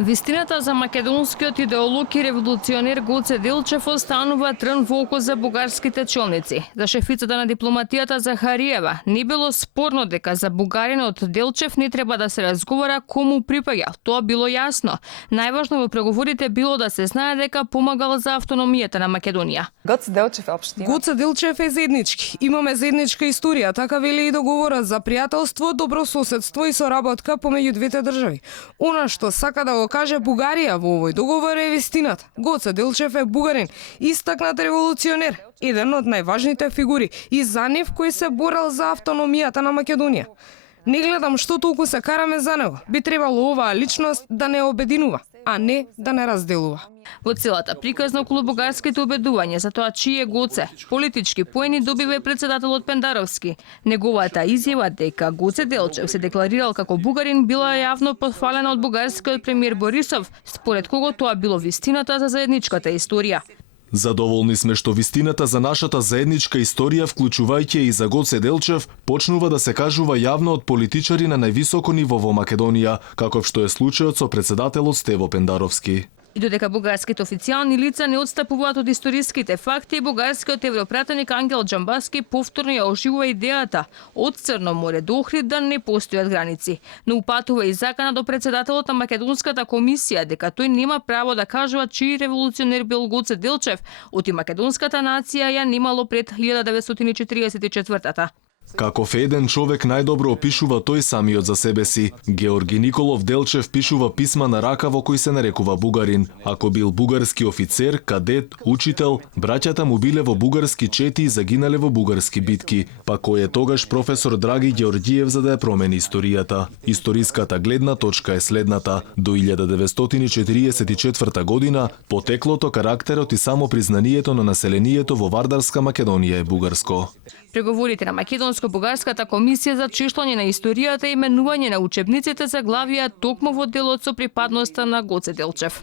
Вистината за македонскиот идеолог и револуционер Гоце Делчев останува трн во око за бугарските челници. За шефицата на дипломатијата Захариева не било спорно дека за бугаринот Делчев не треба да се разговара кому припаѓа. Тоа било јасно. Најважно во преговорите било да се знае дека помагал за автономијата на Македонија. Гоце Делчев е заеднички. Имаме заедничка историја, така вели и договорот за пријателство, добрососедство и соработка помеѓу двете држави. Она што сака да го каже Бугарија во овој договор е вистината. Гоце Делчев е бугарин, истакнат револуционер, еден од најважните фигури и за нив кој се борел за автономијата на Македонија. Не гледам што толку се караме за него. Би требало оваа личност да не обединува, а не да не разделува. Во целата приказна околу бугарските убедувања за тоа чие Гоце, политички поени добива и председателот Пендаровски. Неговата изјава дека Гоце Делчев се декларирал како бугарин била јавно подфалена од бугарскиот премиер Борисов, според кого тоа било вистината за заедничката историја. Задоволни сме што вистината за нашата заедничка историја, вклучувајќи и за Гоце Делчев, почнува да се кажува јавно од политичари на највисоко ниво во Македонија, каков што е случајот со председателот Стево Пендаровски. И додека бугарските официјални лица не отстапуваат од историските факти, бугарскиот европратеник Ангел Џамбаски повторно ја оживува идејата од Црно море до Охрид да не постојат граници, но упатува и закана до председателот на Македонската комисија дека тој нема право да кажува чиј револуционер бил Гоце Делчев, оти македонската нација ја немало пред 1944-та. Каков еден човек најдобро опишува тој самиот за себе си. Георги Николов Делчев пишува писма на рака во кој се нарекува бугарин. Ако бил бугарски офицер, кадет, учител, браќата му биле во бугарски чети и загинале во бугарски битки. Па кој е тогаш професор Драги Георгиев за да ја промени историјата? Историската гледна точка е следната. До 1944 година потеклото, карактерот и само признанието на населението во Вардарска Македонија е бугарско. Преговорите на Македонско-бугарската комисија за чиштање на историјата и именување на учебниците заглавија токму во делот со припадноста на Гоце Делчев.